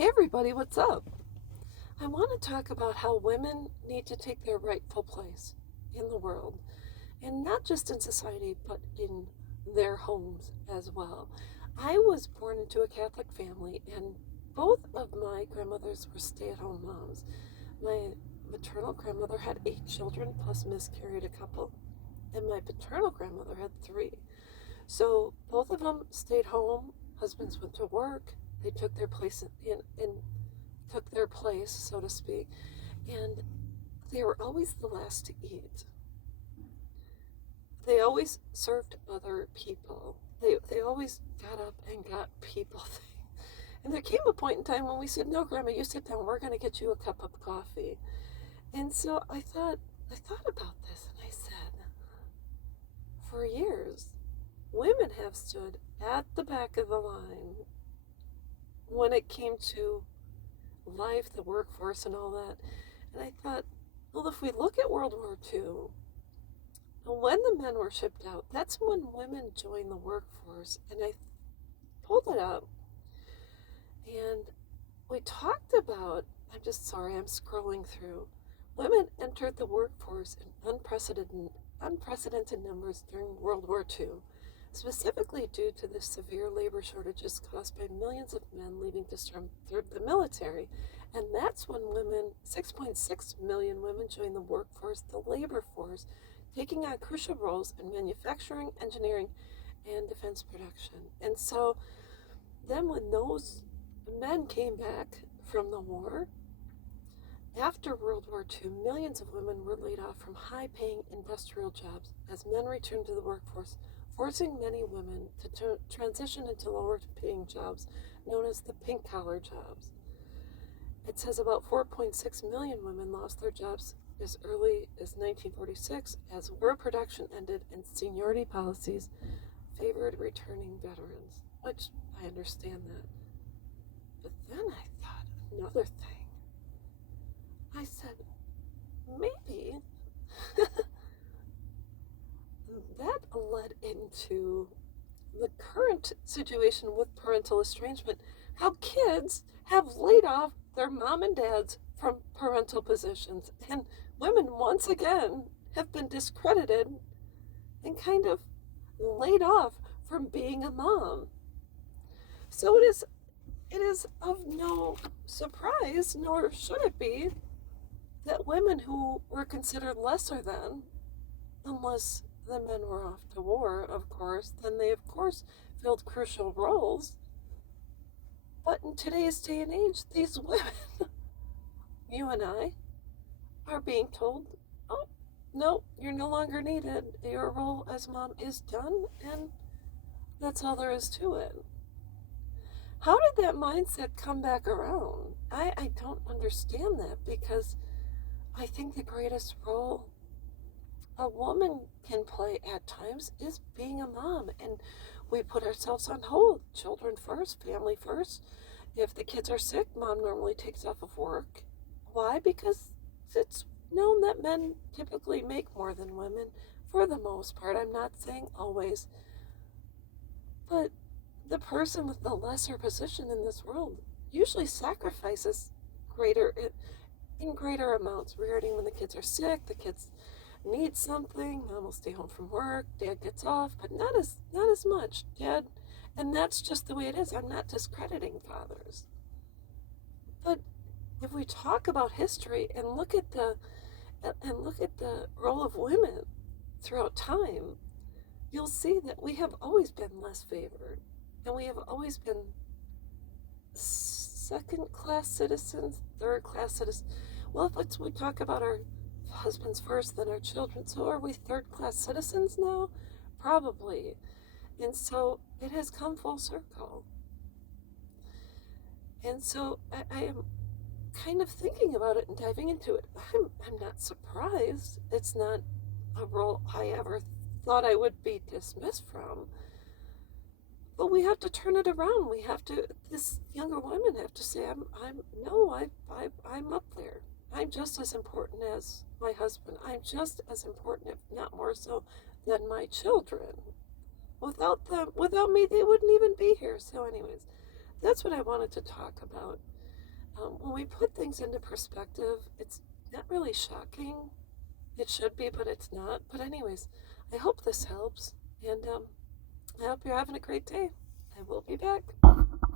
Hey everybody, what's up? I want to talk about how women need to take their rightful place in the world, and not just in society, but in their homes as well. I was born into a Catholic family, and both of my grandmothers were stay at home moms. My maternal grandmother had 8 children, plus miscarried a couple, and my paternal grandmother had 3. So both of them stayed home, husbands went to work, they took their place in took their place, so to speak, and they were always the last to eat. They always served other people. They always got up and got people things. And there came a point in time when we said, "No, Grandma, you sit down. We're going to get you a cup of coffee." And so I thought about this, and I said, for years, women have stood at the back of the line when it came to life, the workforce, and all that. And I thought, well, if we look at World War II, when the men were shipped out, that's when women joined the workforce. And I pulled it up, and we talked about, I'm just sorry, I'm scrolling through. Women entered the workforce in unprecedented numbers during World War II, specifically due to the severe labor shortages caused by millions of men leaving to serve the military. And that's when 6.6 million women joined the workforce, the labor force, taking on crucial roles in manufacturing, engineering, and defense production. And so then when those men came back from the war, after World War II, millions of women were laid off from high-paying industrial jobs as men returned to the workforce, forcing many women to transition into lower-paying jobs known as the pink-collar jobs. It says about 4.6 million women lost their jobs as early as 1946 as war production ended and seniority policies favored returning veterans, which I understand that. But then I thought another thing. I said, maybe that led into the current situation with parental estrangement, how kids have laid off their mom and dads from parental positions, and women once again have been discredited and kind of laid off from being a mom. So it is of no surprise, nor should it be, that women who were considered lesser than, unless the men were off to war, of course, then they, of course, filled crucial roles. But in today's day and age, these women, you and I, are being told, oh, no, you're no longer needed. Your role as mom is done, and that's all there is to it. How did that mindset come back around? I don't understand that, because I think the greatest role a woman can play at times is being a mom, and we put ourselves on hold. Children first, family first. If the kids are sick, mom normally takes off of work. Why? Because it's known that men typically make more than women for the most part. I'm not saying always, but the person with the lesser position in this world usually sacrifices in greater amounts regarding when the kids are sick, the kids need something, mom will stay home from work, dad gets off, but not as much. Dad, and that's just the way it is. I'm not discrediting fathers. But if we talk about history and look at the role of women throughout time, you'll see that we have always been less favored, and we have always been second-class citizens, third-class citizens. Well, if we talk about our husbands first, then our children, so are we third-class citizens now? Probably. And so it has come full circle. And so I am kind of thinking about it and diving into it. I'm not surprised. It's not a role I ever thought I would be dismissed from. But we have to turn it around. This younger women have to say, I'm up there. I'm just as important as my husband. I'm just as important, if not more so, than my children. Without me, they wouldn't even be here. So anyways, that's what I wanted to talk about. When we put things into perspective, it's not really shocking. It should be, but it's not. But anyways, I hope this helps, and I hope you're having a great day. I will be back.